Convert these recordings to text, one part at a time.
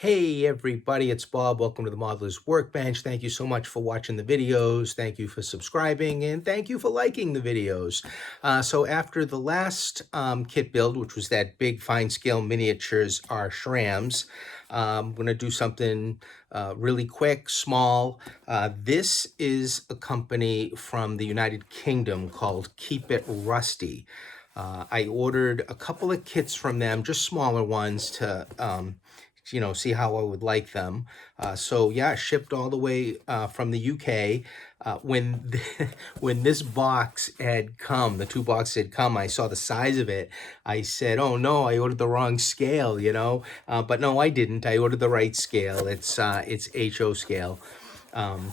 Hey everybody, it's Bob. Welcome to the Modeler's Workbench. Thank you so much for watching the videos. Thank you for subscribing and thank you for liking the videos. So after the last kit build, which was that big fine scale miniatures are shrams, I'm going to do something really quick, small. This is a company from the United Kingdom called Keep It Rusty. I ordered a couple of kits from them, just smaller ones to see how I would like them. So yeah, shipped all the way from the UK. When this box had come, the two boxes had come, I saw the size of it. I said, "Oh no, I ordered the wrong scale," But no, I didn't. I ordered the right scale. It's HO scale. Um,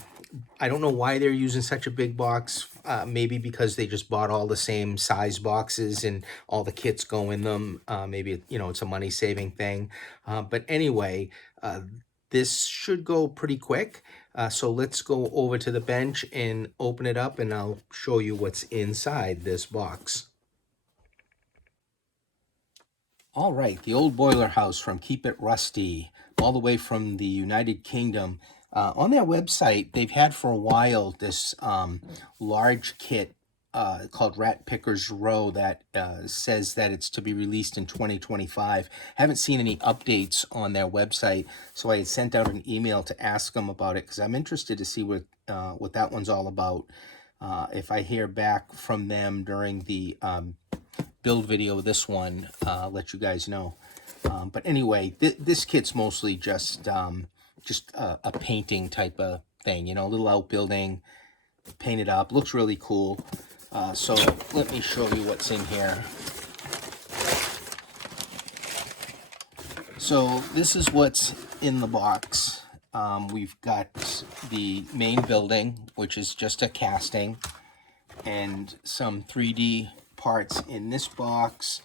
I don't know why they're using such a big box. Maybe because they just bought all the same size boxes and all the kits go in them. Maybe it's a money saving thing. But anyway, this should go pretty quick. So let's go over to the bench and open it up, and I'll show you what's inside this box. All right, the old boiler house from Keep It Rusty, all the way from the United Kingdom. On their website, they've had for a while this large kit called Rat Picker's Row that says that it's to be released in 2025. Haven't seen any updates on their website, so I had sent out an email to ask them about it because I'm interested to see what that one's all about. If I hear back from them during the build video of this one, let you guys know. But anyway, this kit's mostly just a painting type of thing, a little outbuilding, paint it up, looks really cool. So let me show you what's in here. So this is what's in the box. We've got the main building, which is just a casting, and some 3D parts in this box.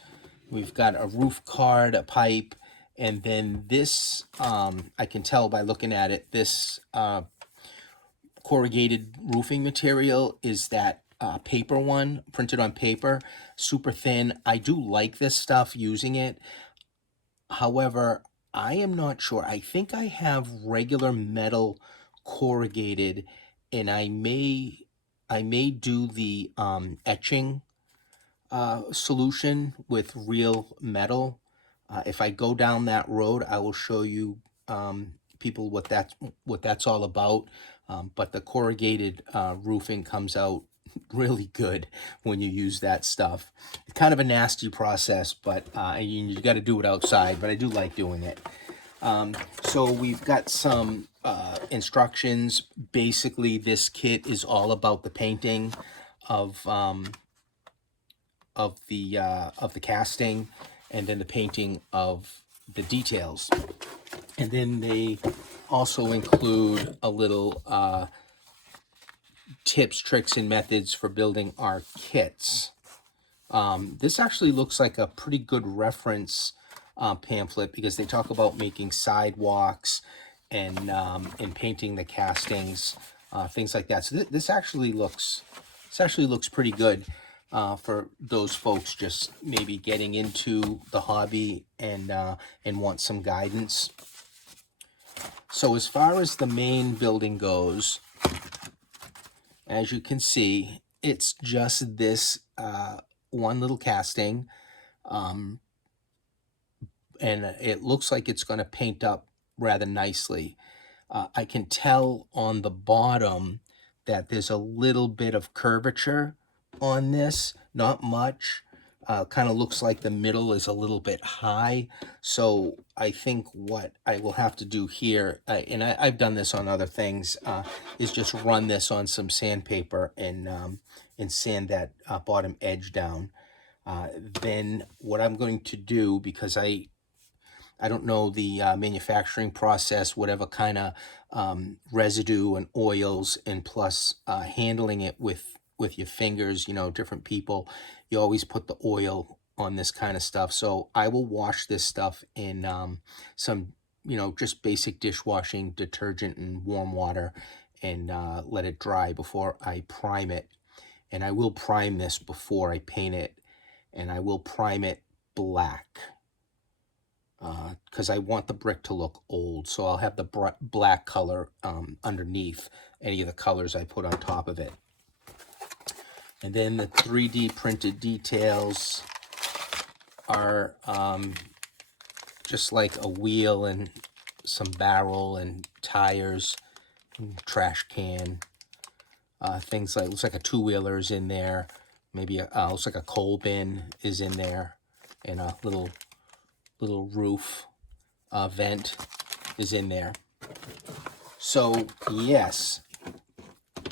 We've got a roof card, a pipe, and then this, I can tell by looking at it, this corrugated roofing material is that paper one, printed on paper, super thin. I do like this stuff, using it. However, I am not sure. I think I have regular metal corrugated, and I may do the etching solution with real metal. If I go down that road, I will show you people what that's all about. But the corrugated roofing comes out really good when you use that stuff. It's kind of a nasty process, but you got to do it outside, but I do like doing it. So we've got some instructions. Basically, this kit is all about the painting of the casting, and then the painting of the details. And then they also include a little tips, tricks, and methods for building our kits. This actually looks like a pretty good reference pamphlet, because they talk about making sidewalks and painting the castings, things like that. So this actually looks pretty good for those folks just maybe getting into the hobby and want some guidance. So as far as the main building goes, as you can see, it's just this one little casting, and it looks like it's going to paint up rather nicely. I can tell on the bottom that there's a little bit of curvature on this, not much. Kind of looks like the middle is a little bit high. So I think what I will have to do here, and I've done this on other things, is just run this on some sandpaper and sand that bottom edge down. Then what I'm going to do, because I don't know the manufacturing process, whatever kind of residue and oils, and plus handling it with your fingers, different people, you always put the oil on this kind of stuff. So I will wash this stuff in some, just basic dishwashing detergent and warm water, and let it dry before I prime it. And I will prime this before I paint it, and I will prime it black. because I want the brick to look old. So I'll have the black color underneath any of the colors I put on top of it. And then the 3D printed details are just like a wheel and some barrel and tires and trash can. Things like, looks like a two-wheeler is in there. Maybe looks like a coal bin is in there. And a little roof vent is in there. So yes,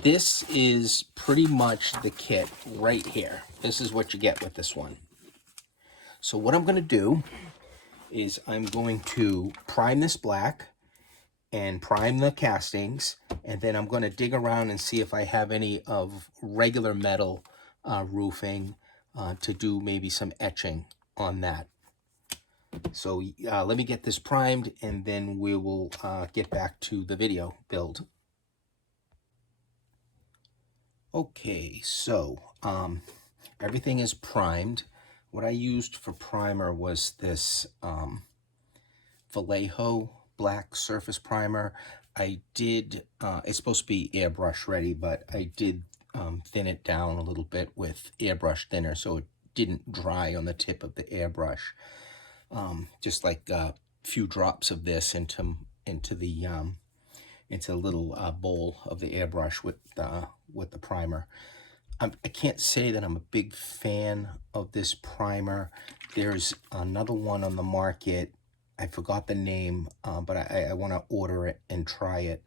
this is pretty much the kit right here. This is what you get with this one. So what I'm going to do is I'm going to prime this black and prime the castings, and then I'm going to dig around and see if I have any of regular metal roofing to do maybe some etching on that. So let me get this primed, and then we will get back to the video build. Okay, so everything is primed. What I used for primer was this Vallejo black surface primer. I did, it's supposed to be airbrush ready, but I did thin it down a little bit with airbrush thinner so it didn't dry on the tip of the airbrush. Just like a few drops of this into a little bowl of the airbrush with the primer. I can't say that I'm a big fan of this primer. There's another one on the market. I forgot the name, but I want to order it and try it.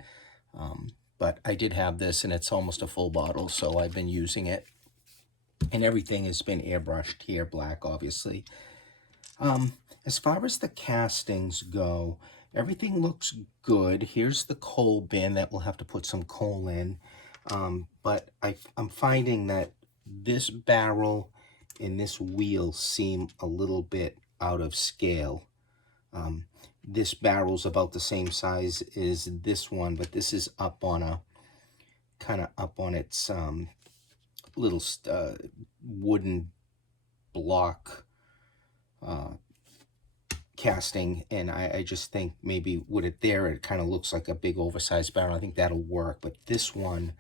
But I did have this, and it's almost a full bottle, so I've been using it. And everything has been airbrushed here, black, obviously. As far as the castings go, everything looks good. Here's the coal bin that we'll have to put some coal in. But I'm finding that this barrel and this wheel seem a little bit out of scale. This barrel's about the same size as this one, but this is up on a kind of up on its little wooden block casting, and I just think maybe with it there, it kind of looks like a big oversized barrel. I think that'll work, but this one,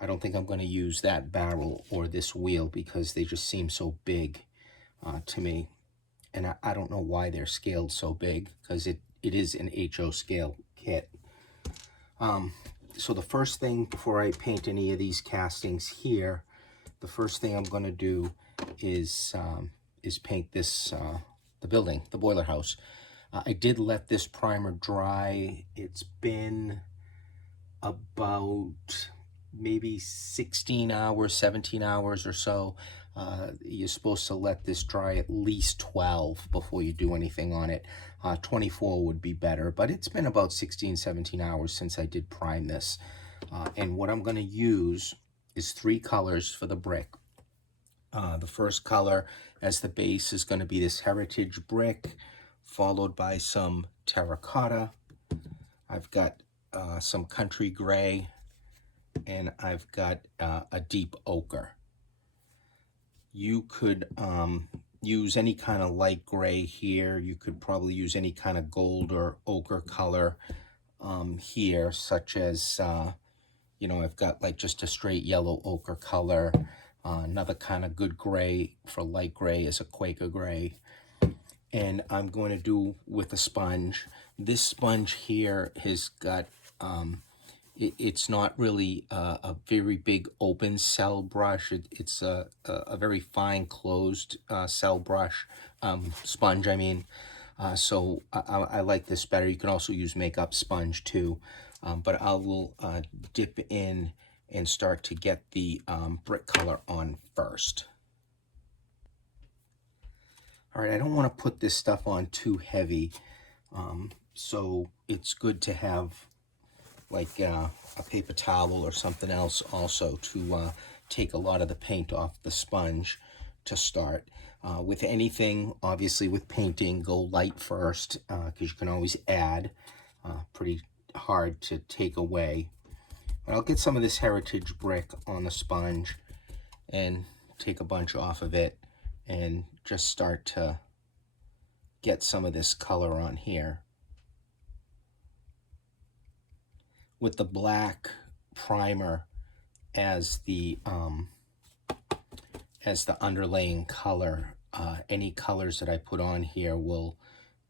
I don't think I'm going to use that barrel or this wheel because they just seem so big to me. And I don't know why they're scaled so big, because it is an HO scale kit. So the first thing, before I paint any of these castings here, the first thing I'm going to do is paint this, the building, the boiler house. I did let this primer dry. It's been about maybe 16 hours, 17 hours or so. You're supposed to let this dry at least 12 before you do anything on it. 24 would be better, but it's been about 16, 17 hours since I did prime this. And what I'm going to use is 3 colors for the brick. The first color as the base is going to be this heritage brick, followed by some terracotta. I've got some country gray, and I've got a deep ochre. You could use any kind of light gray here. You could probably use any kind of gold or ochre color here, such as, you know, I've got like just a straight yellow ochre color. Another kind of good gray for light gray is a Quaker gray. And I'm going to do with a sponge. This sponge here has got, it's not really a very big open cell brush. It's a very fine closed cell brush, sponge, I mean. So I like this better. You can also use makeup sponge too. But I will dip in and start to get the brick color on first. All right, I don't want to put this stuff on too heavy, so it's good to have like a paper towel or something else also to take a lot of the paint off the sponge to start. With anything, obviously with painting, go light first, because you can always add. Pretty hard to take away. But I'll get some of this heritage brick on the sponge and take a bunch off of it and just start to get some of this color on here. With the black primer as the underlaying color, any colors that I put on here will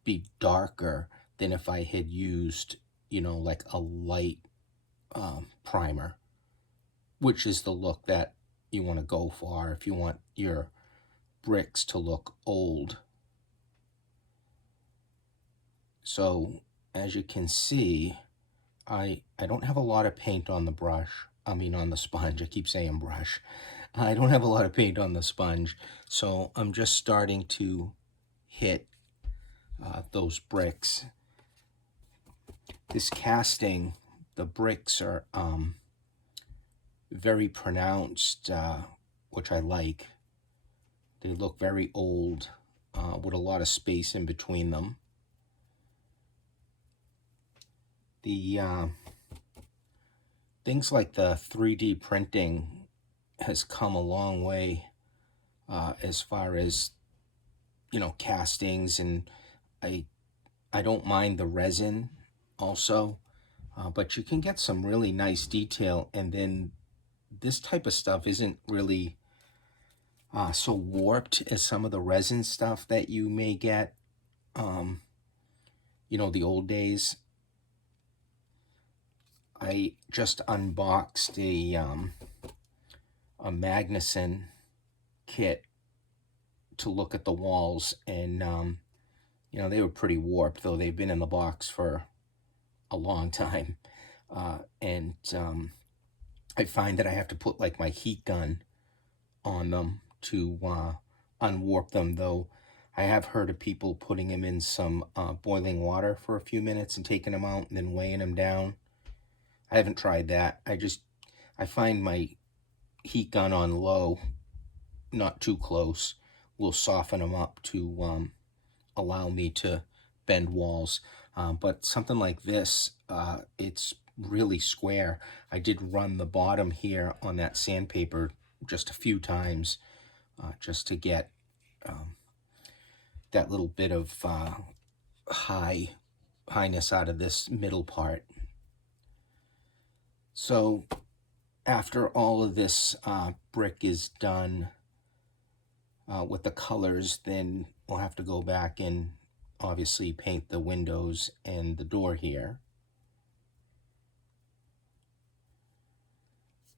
be darker than if I had used, you know, like a light primer, which is the look that you want to go for if you want your bricks to look old. So as you can see, I don't have a lot of paint on the brush. I mean on the sponge. I keep saying brush. I don't have a lot of paint on the sponge, so I'm just starting to hit those bricks. This casting, the bricks are very pronounced, which I like. They look very old, with a lot of space in between them. The things like the 3D printing has come a long way as far as, you know, castings, and I don't mind the resin also, but you can get some really nice detail, and then this type of stuff isn't really so warped as some of the resin stuff that you may get, you know, the old days. I just unboxed a Magnuson kit to look at the walls, and you know, they were pretty warped, though they've been in the box for a long time. And I find that I have to put like my heat gun on them to unwarp them, though I have heard of people putting them in some boiling water for a few minutes and taking them out and then weighing them down. I haven't tried that. I find my heat gun on low, not too close, will soften them up to allow me to bend walls. But something like this, it's really square. I did run the bottom here on that sandpaper just a few times, just to get that little bit of highness out of this middle part. So after all of this brick is done with the colors, then we'll have to go back and obviously paint the windows and the door here.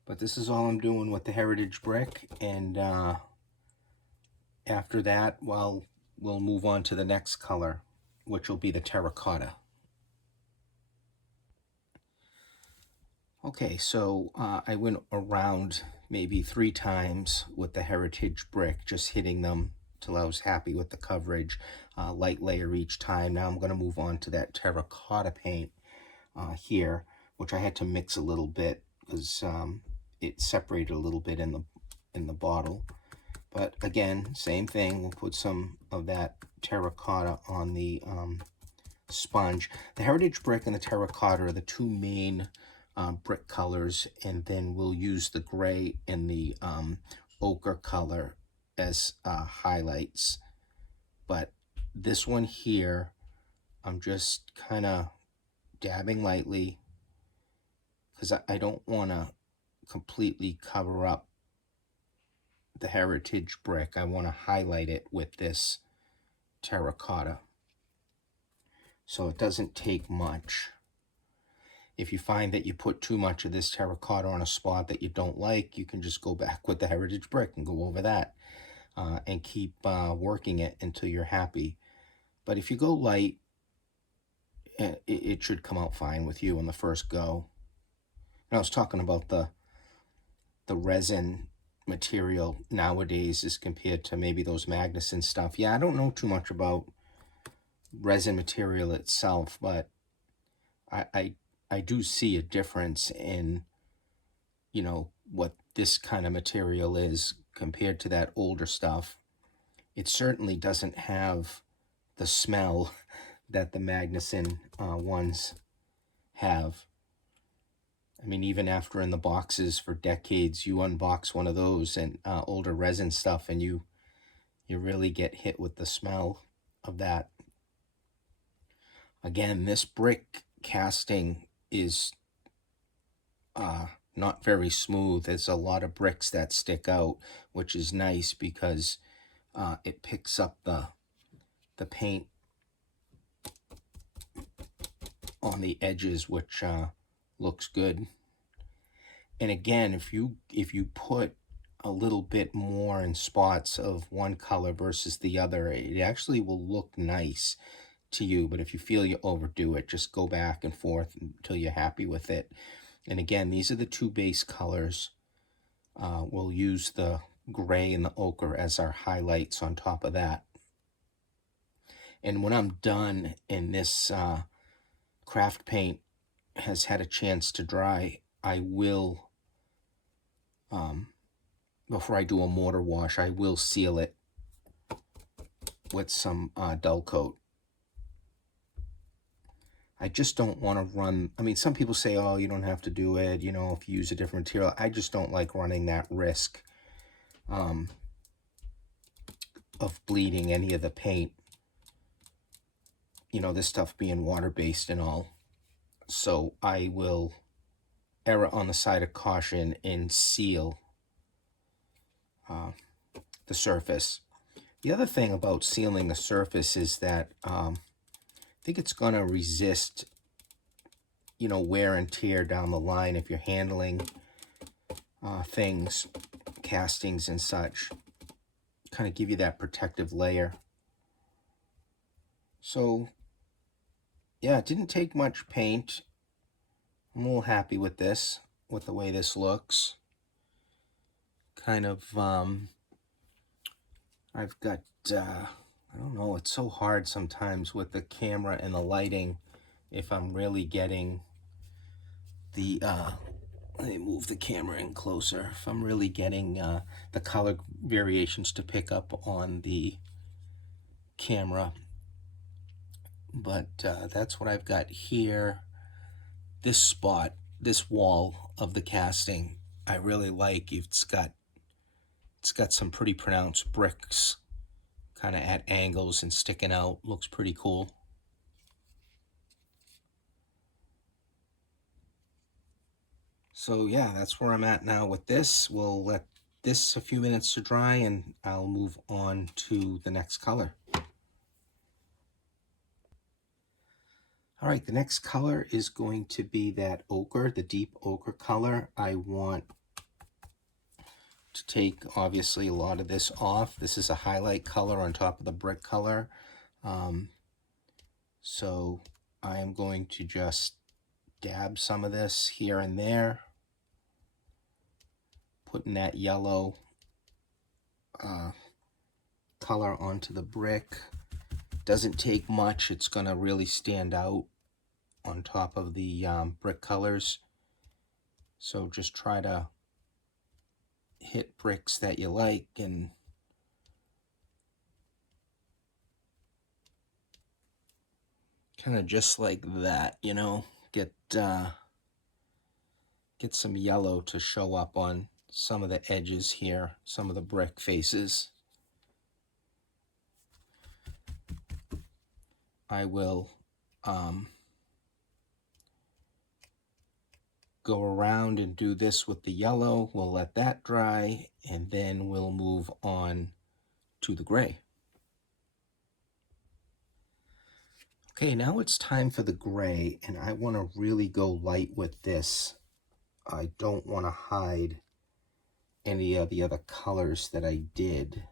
But this is all I'm doing with the heritage brick, and after that, well, we'll move on to the next color, which will be the terracotta. Okay, so I went around maybe 3 times with the heritage brick, just hitting them till I was happy with the coverage. Light layer each time. Now I'm going to move on to that terracotta paint here, which I had to mix a little bit because it separated a little bit in the bottle. But again, same thing. We'll put some of that terracotta on the sponge. The heritage brick and the terracotta are the two main brick colors, and then we'll use the gray and the ochre color as highlights. But this one here, I'm just kind of dabbing lightly because I don't want to completely cover up the heritage brick. I want to highlight it with this terracotta, so it doesn't take much. If you find that you put too much of this terracotta on a spot that you don't like, you can just go back with the heritage brick and go over that and keep working it until you're happy. But if you go light, it should come out fine with you on the first go. And I was talking about the resin material nowadays as compared to maybe those Magnuson stuff. Yeah, I don't know too much about resin material itself, but I do see a difference in, you know, what this kind of material is compared to that older stuff. It certainly doesn't have the smell that the Magnuson ones have. I mean, even after in the boxes for decades, you unbox one of those and older resin stuff, and you really get hit with the smell of that Again, this brick casting is not very smooth. There's a lot of bricks that stick out, which is nice because it picks up the paint on the edges, which looks good. And again, if you put a little bit more in spots of one color versus the other, it actually will look nice to you. But if you feel you overdo it, just go back and forth until you're happy with it. And again, these are the two base colors. We'll use the gray and the ochre as our highlights on top of that. And when I'm done and this craft paint has had a chance to dry, I will, before I do a mortar wash, I will seal it with some dull coat. I just don't want to run, I mean, some people say, oh, you don't have to do it, you know, if you use a different material. I just don't like running that risk of bleeding any of the paint. You know, this stuff being water-based and all. So I will err on the side of caution and seal the surface. The other thing about sealing the surface is that I think it's going to resist, you know, wear and tear down the line if you're handling things, castings and such. Kind of give you that protective layer. So yeah, it didn't take much paint. I'm a little happy with this, with the way this looks. Kind of, I've got, I don't know, it's so hard sometimes with the camera and the lighting if I'm really getting the, let me move the camera in closer. If I'm really getting the color variations to pick up on the camera. But that's what I've got here. This spot, this wall of the casting, I really like. It's got some pretty pronounced bricks kind of at angles and sticking out. Looks pretty cool. So yeah, that's where I'm at now with this. We'll let this a few minutes to dry and I'll move on to the next color. All right, the next color is going to be that ochre, the deep ochre color. I want to take, obviously, a lot of this off. This is a highlight color on top of the brick color. So I am going to just dab some of this here and there, putting that yellow color onto the brick. Doesn't take much. It's going to really stand out on top of the brick colors. So just try to hit bricks that you like and kind of just like that, you know, get some yellow to show up on some of the edges here, some of the brick faces. I will go around and do this with the yellow. We'll let that dry, and then we'll move on to the gray. Okay, now it's time for the gray, and I want to really go light with this. I don't want to hide any of the other colors that I did.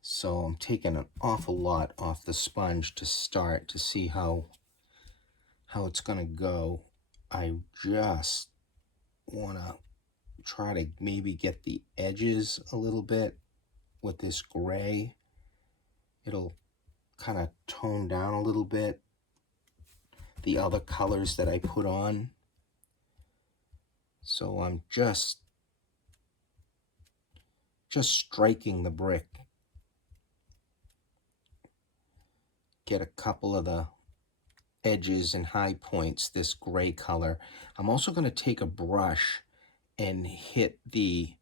So I'm taking an awful lot off the sponge to start to see how it's going to go. I just want to try to maybe get the edges a little bit with this gray. It'll kind of tone down a little bit the other colors that I put on. So I'm just striking the brick. Get a couple of the edges and high points, this gray color. I'm also going to take a brush and hit the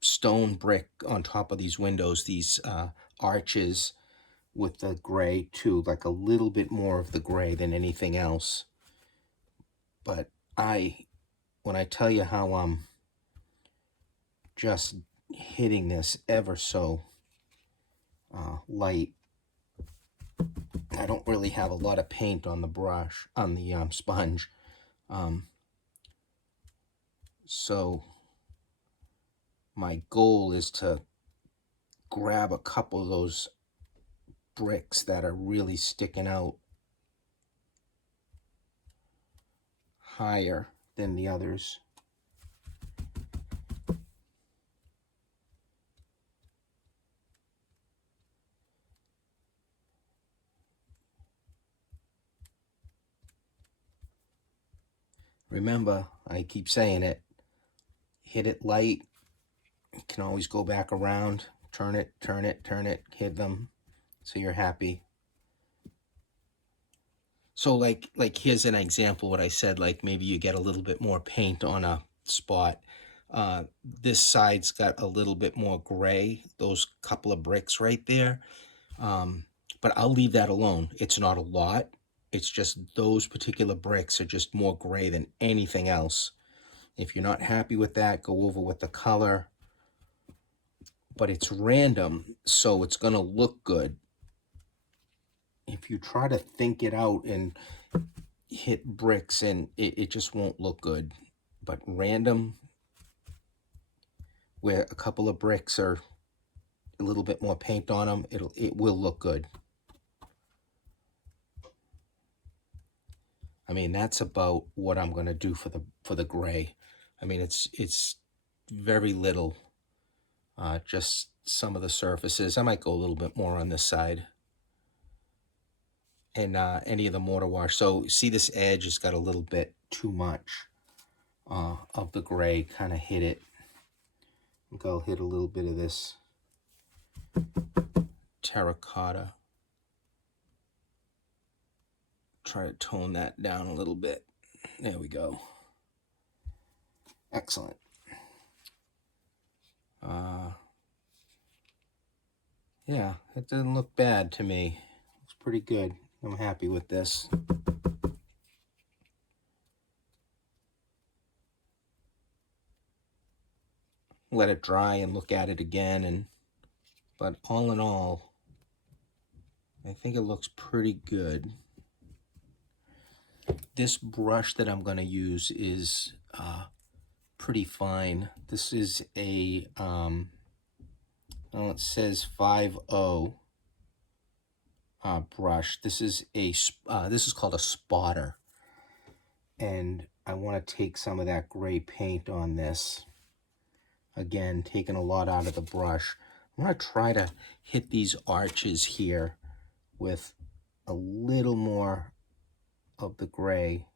stone brick on top of these windows, these arches with the gray too, like a little bit more of the gray than anything else. But when I tell you how I'm just hitting this ever so light, I don't really have a lot of paint on the brush, on the sponge. So my goal is to grab a couple of those bricks that are really sticking out higher than the others. Remember, I keep saying it, hit it light. You can always go back around, turn it, turn it, turn it, hit them so you're happy. So like here's an example what I said, like maybe you get a little bit more paint on a spot. This side's got a little bit more gray, those couple of bricks right there. But I'll leave that alone. It's not a lot. It's just those particular bricks are just more gray than anything else. If you're not happy with that, go over with the color. But it's random, so it's going to look good. If you try to think it out and hit bricks, and it just won't look good. But random, where a couple of bricks are a little bit more paint on them, it will look good. I mean, that's about what I'm going to do for the gray. I mean, it's very little, just some of the surfaces. I might go a little bit more on this side. And any of the mortar wash. So see, this edge has got a little bit too much of the gray, kind of hit it. I think I'll hit a little bit of this terracotta. Try to tone that down a little bit. There we go. Excellent. Yeah, it doesn't look bad to me. Looks pretty good. I'm happy with this. Let it dry and look at it again, but all in all, I think it looks pretty good. This brush that I'm going to use is pretty fine. This is a well, it says 5.0 brush. This is called a spotter, and I want to take some of that gray paint on this. Again, taking a lot out of the brush. I want to try to hit these arches here with a little more of the gray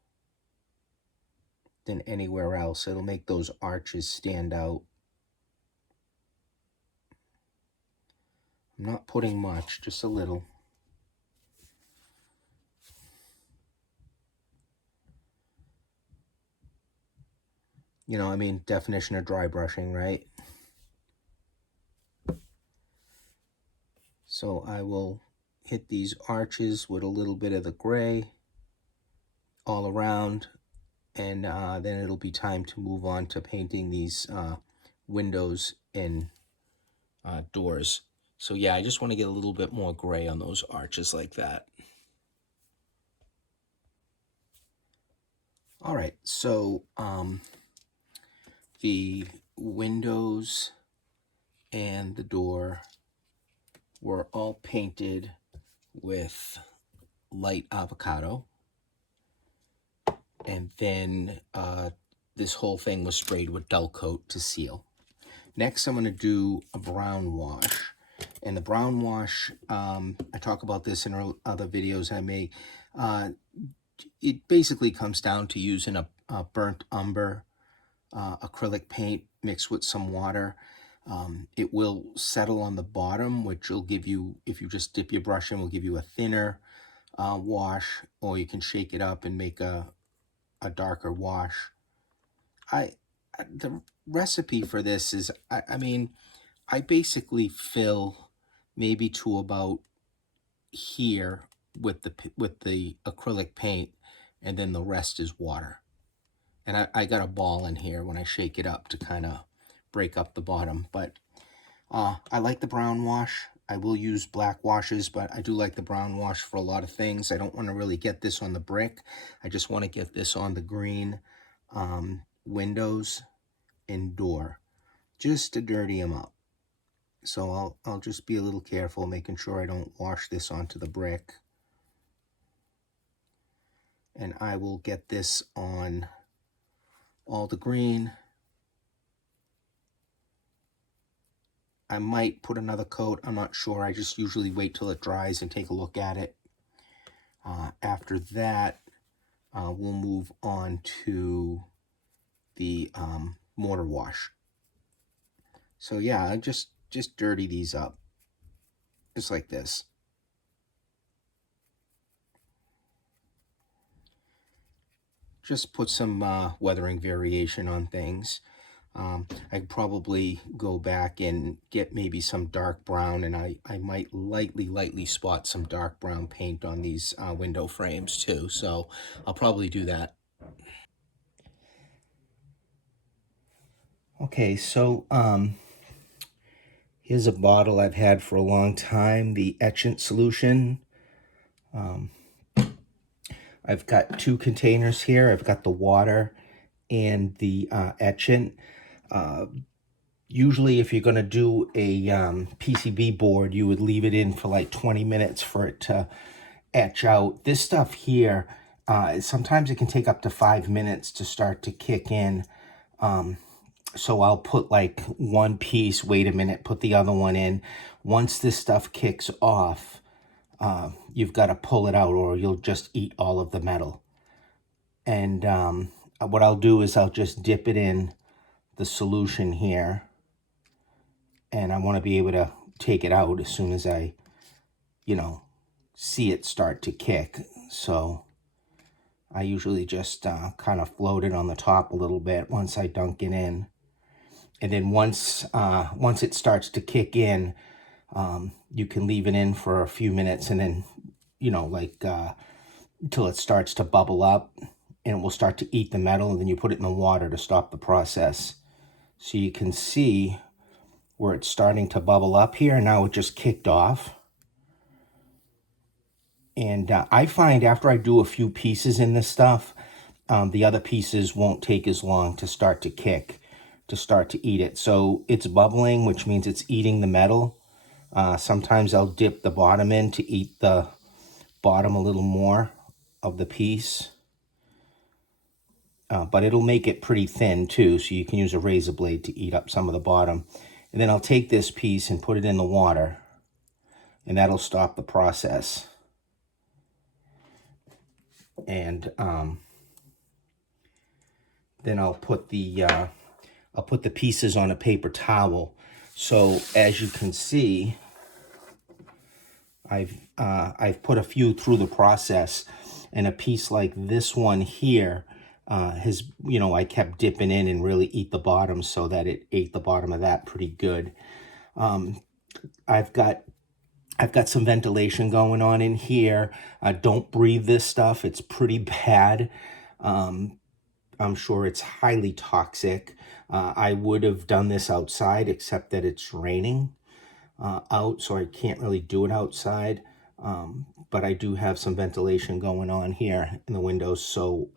than anywhere else. It'll make those arches stand out. I'm not putting much, just a little. You know, I mean, definition of dry brushing, right? So I will hit these arches with a little bit of the gray all around, and then it'll be time to move on to painting these windows and doors. So yeah, I just want to get a little bit more gray on those arches like that. All right, so the windows and the door were all painted with light avocado. And then this whole thing was sprayed with dull coat to seal. Next, I'm going to do a brown wash. And the brown wash, I talk about this in other videos I make. It basically comes down to using a burnt umber acrylic paint mixed with some water. It will settle on the bottom, which will give you, if you just dip your brush in, will give you a thinner wash, or you can shake it up and make a darker wash. The recipe for this is, I mean, I basically fill maybe to about here with the acrylic paint, and then the rest is water. And I got a ball in here when I shake it up to kind of break up the bottom. But I like the brown wash. I will use black washes, but I do like the brown wash for a lot of things. I don't want to really get this on the brick. I just want to get this on the green windows and door, just to dirty them up. So I'll just be a little careful, making sure I don't wash this onto the brick. And I will get this on all the green. I might put another coat, I'm not sure. I just usually wait till it dries and take a look at it. After that, we'll move on to the mortar wash. So yeah, I just dirty these up, just like this. Just put some weathering variation on things. I could probably go back and get maybe some dark brown, and I might lightly spot some dark brown paint on these window frames too. So I'll probably do that. Okay, so here's a bottle I've had for a long time, the etching solution. I've got two containers here. I've got the water and the etchant. Usually if you're going to do a PCB board, you would leave it in for like 20 minutes for it to etch out. This stuff here, sometimes it can take up to 5 minutes to start to kick in. So I'll put like one piece, wait a minute, put the other one in. Once this stuff kicks off, you've got to pull it out or you'll just eat all of the metal. And what I'll do is I'll just dip it in the solution here. And I want to be able to take it out as soon as I, see it start to kick. So I usually just kind of float it on the top a little bit once I dunk it in. And then once it starts to kick in, you can leave it in for a few minutes and then, until it starts to bubble up and it will start to eat the metal, and then you put it in the water to stop the process. So you can see where it's starting to bubble up here. Now it just kicked off. And I find after I do a few pieces in this stuff, the other pieces won't take as long to start to kick, to start to eat it. So it's bubbling, which means it's eating the metal. Sometimes I'll dip the bottom in to eat the bottom a little more of the piece. But it'll make it pretty thin too, so you can use a razor blade to eat up some of the bottom. And then I'll take this piece and put it in the water, and that'll stop the process. And then I'll put the pieces on a paper towel. So as you can see, I've put a few through the process, and a piece like this one here has, I kept dipping in and really eat the bottom so that it ate the bottom of that pretty good. I've got some ventilation going on in here. Don't breathe this stuff. It's pretty bad. I'm sure it's highly toxic. I would have done this outside, except that it's raining out, so I can't really do it outside. But I do have some ventilation going on here in the windows, so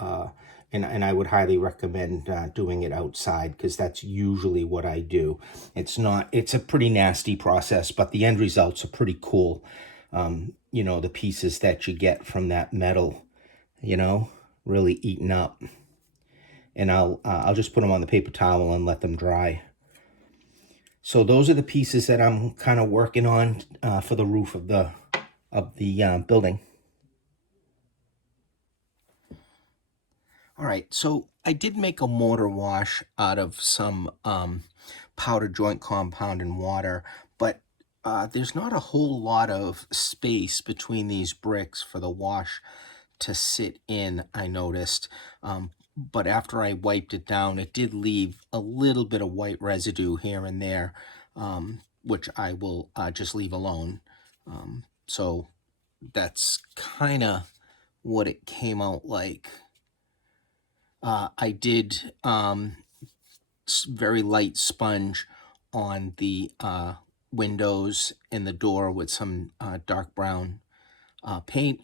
and I would highly recommend doing it outside, because that's usually what I do. It's a pretty nasty process, but the end results are pretty cool. The pieces that you get from that metal, really eaten up. And I'll just put them on the paper towel and let them dry. So those are the pieces that I'm kind of working on for the roof of the building. All right, so I did make a mortar wash out of some powder joint compound and water, but there's not a whole lot of space between these bricks for the wash to sit in, I noticed. But after I wiped it down, it did leave a little bit of white residue here and there, which I will just leave alone. So that's kind of what it came out like. I did very light sponge on the windows and the door with some dark brown paint.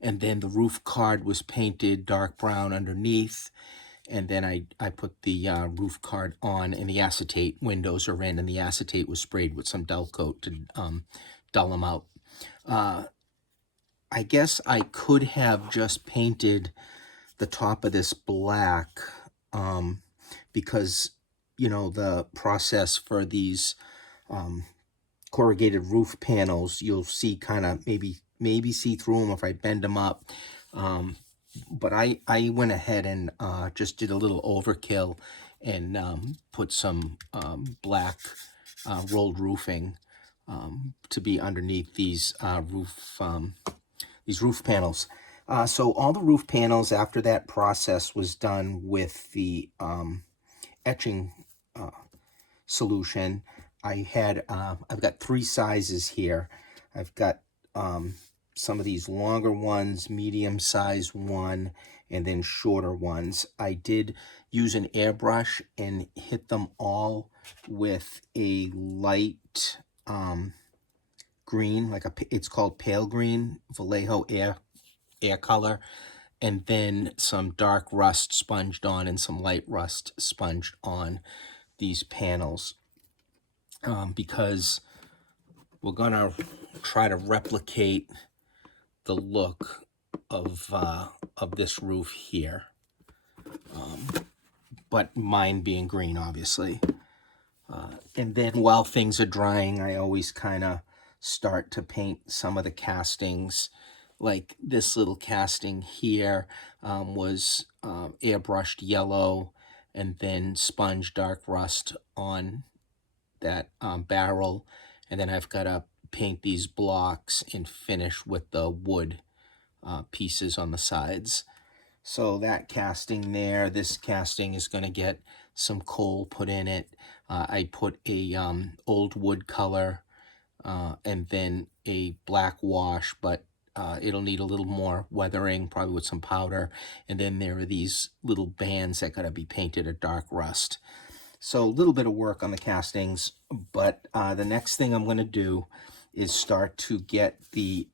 And then the roof card was painted dark brown underneath. And then I put the roof card on, and the acetate windows are in, and the acetate was sprayed with some dull coat to dull them out. I guess I could have just painted the top of this black because, you know, the process for these corrugated roof panels, you'll see kind of maybe see through them if I bend them up. But I went ahead and just did a little overkill and put some black rolled roofing to be underneath these roof panels. So all the roof panels after that process was done with the etching solution. I've got 3 sizes here. I've got some of these longer ones, medium size one, and then shorter ones. I did use an airbrush and hit them all with a light green, it's called pale green, Vallejo air color, and then some dark rust sponged on and some light rust sponged on these panels, because we're gonna try to replicate the look of this roof here, but mine being green, obviously. And then while things are drying, I always kind of start to paint some of the castings. Like this little casting here was airbrushed yellow and then sponge dark rust on that barrel. And then I've got to paint these blocks and finish with the wood pieces on the sides. So that casting there, this casting is going to get some coal put in it. I put a old wood color and then a black wash, but it'll need a little more weathering, probably with some powder. And then there are these little bands that got to be painted a dark rust. So a little bit of work on the castings, but the next thing I'm going to do is start to get the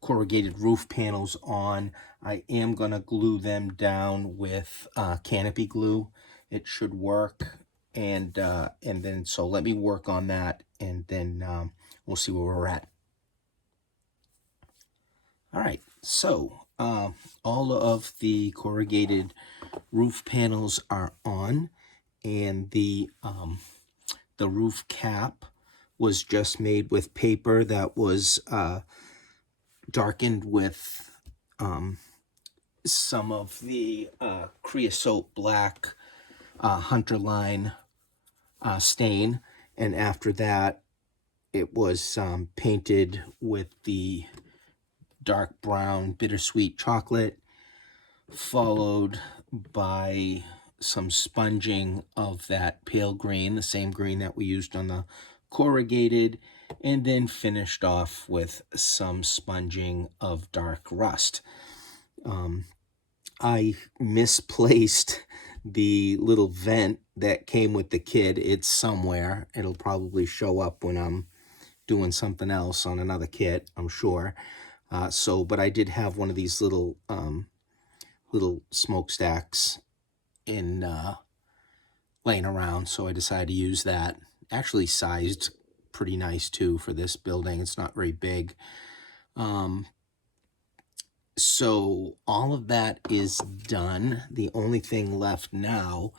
corrugated roof panels on. I am going to glue them down with canopy glue. It should work. And then, so let me work on that, and then we'll see where we're at. All right, so all of the corrugated roof panels are on, and the roof cap was just made with paper that was darkened with some of the creosote black hunter line stain, and after that it was painted with the dark brown bittersweet chocolate, followed by some sponging of that pale green, the same green that we used on the corrugated, and then finished off with some sponging of dark rust. I misplaced the little vent that came with the kit. It's somewhere. It'll probably show up when I'm doing something else on another kit, I'm sure. But I did have one of these little smokestacks in laying around, so I decided to use that. Actually sized pretty nice too for this building. It's not very big. So all of that is done. The only thing left now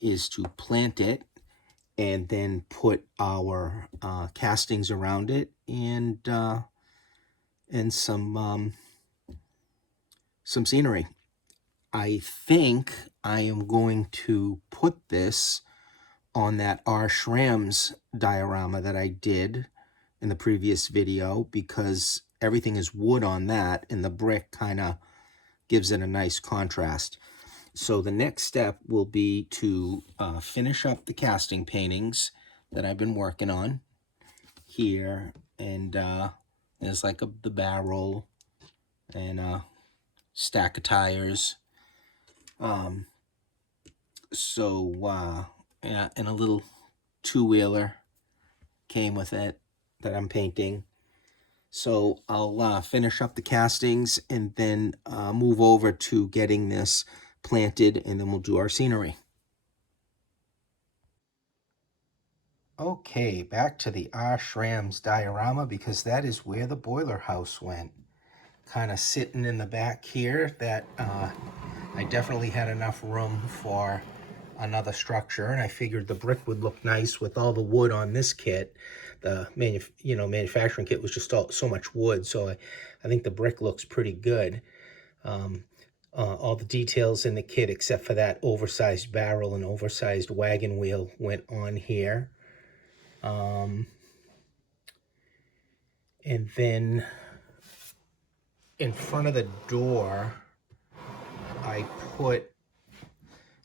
is to plant it and then put our castings around it and some scenery. I think I am going to put this on that R. Schramm's diorama that I did in the previous video, because everything is wood on that, and the brick kind of gives it a nice contrast. So the next step will be to finish up the casting paintings that I've been working on here, and There's like the barrel and a stack of tires. Yeah, and a little two-wheeler came with it that I'm painting. So I'll finish up the castings and then move over to getting this planted, and then we'll do our scenery. Okay, back to the Ashrams diorama, because that is where the boiler house went. Kind of sitting in the back here. That I definitely had enough room for another structure, and I figured the brick would look nice with all the wood on this kit. The manufacturing kit was just so much wood, so I think the brick looks pretty good. All the details in the kit, except for that oversized barrel and oversized wagon wheel, went on here. And then in front of the door, I put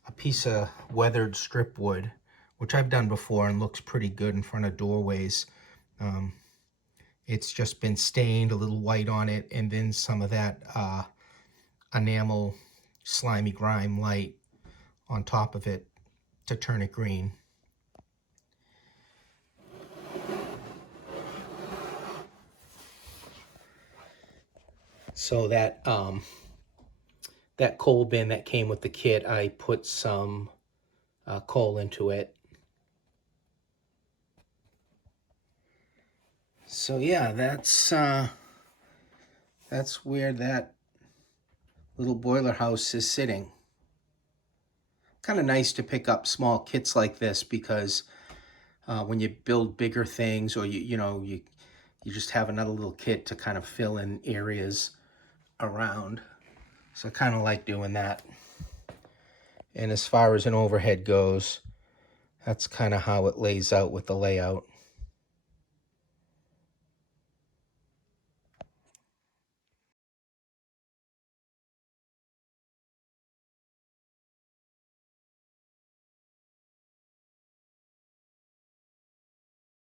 a piece of weathered strip wood, which I've done before and looks pretty good in front of doorways. It's just been stained, a little white on it, and then some of that enamel slimy grime light on top of it to turn it green. So that that coal bin that came with the kit, I put some coal into it. So yeah, that's where that little boiler house is sitting. Kind of nice to pick up small kits like this, because when you build bigger things, or you just have another little kit to kind of fill in areas around. So I kind of like doing that. And as far as an overhead goes, that's kind of how it lays out with the layout.